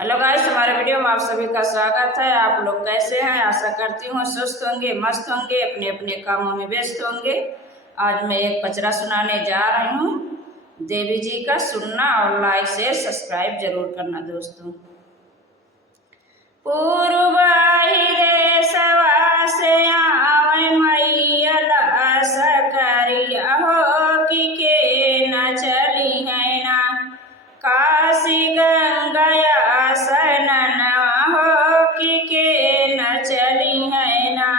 Hello guys, हमारे video में आप सभी का स्वागत है। आप लोग कैसे हैं? आशा करती हूँ स्वस्थ होंगे, मस्त होंगे, अपने अपने कामों में व्यस्त होंगे। आज मैं एक पचरा सुनाने जा रही हूँ देवी जी का। सुनना और लाइक शेयर सब्सक्राइब जरूर करना दोस्तों। पूर्वाही देशवा से आवे मैया लास करिया हो कि न चली है ना काशी गंगा सननवा हो कि न चली है ना।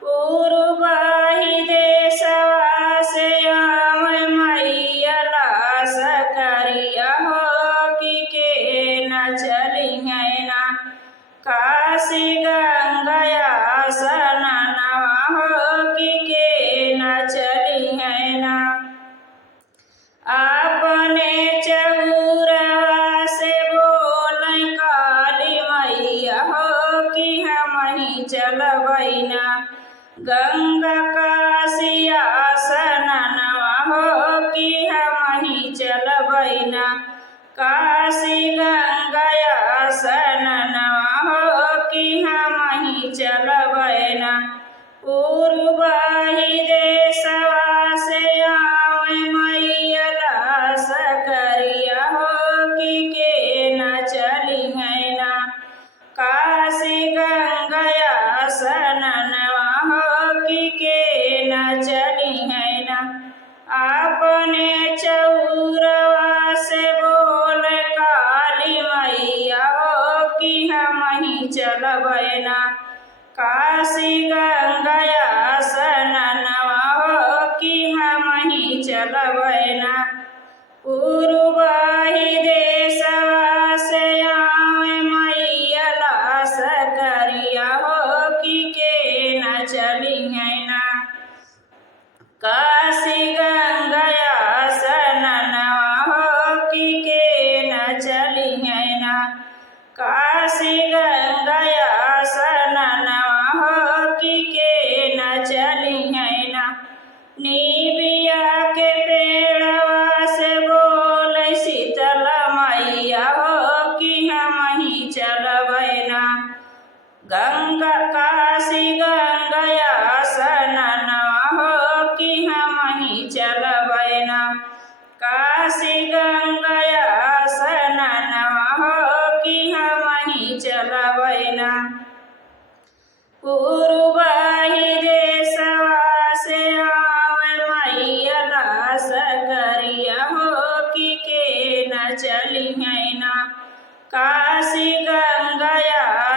पूर्वाही देशवा से आवे मैया लास करिया हो कि न चली है ना काशी गंगा सननवा हो कि न चली है ना। अपने चौरवा से बोल काली मैया हो कि हम ही चलबै ना गंगा काशिया सननवा हो कि हम ही चलबै ना काशी गंगा सननवा हो कि हम ही चलबै ना। पूर्वाही देशवा से आवे मैया लास करिया हो कि न चली है ना काशी गंगा सननवा हो कि न चली है ना। अपने चौरवा से बोल काली मैया हो कि हम ही चलबै ना काशी गंगा सननवा हो कि हम ही चलबै ना। पूर्वाही देशवा से आवे मैया लास करिया हो कि न चली है ना काशी गंगा सननवा हो कि न चली है ना काशी गंगा सननवा हो कि न चली है ना। नीबिया के पेड़वा से बोल शीतल मैया हो कि हम ही चलबै ना गंगा काशी गंगा सननवा हो कि हम ही चलबै ना काशी गंगा सननवा हो कि हम ही चलबै ना। पूर्वाही देशवा से आवे मैया लास करिया हो कि न चली है ना काशी गंगा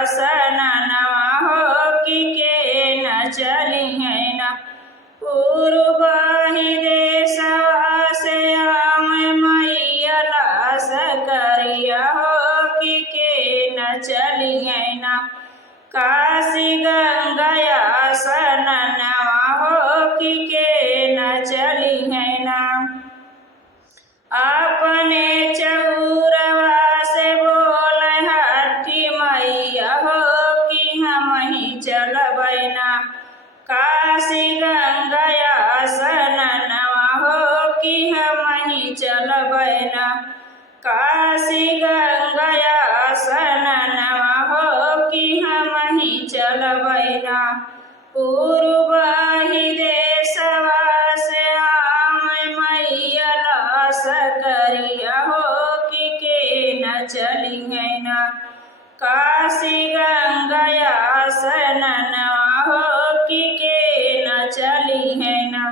सननवा हो कि न चली है ना। पूर्वाही देशवा से आवे मैया लास करिया हो कि न चली है ना काशी गंगा सननवा हो कि न चली है ना। अपने चौरवा से बोल हठी मैया हो कि हम ही चलबै ना काशी गंगा सननवा हो कि हम ही चलबै ना काशी गंगा सननवा हो कि हम ही चलबै ना। पूर्वाही देशवा से आवे मैया लास करिया हो कि न चली है ना काशी गंगा सननवा हो कि न चली है ना।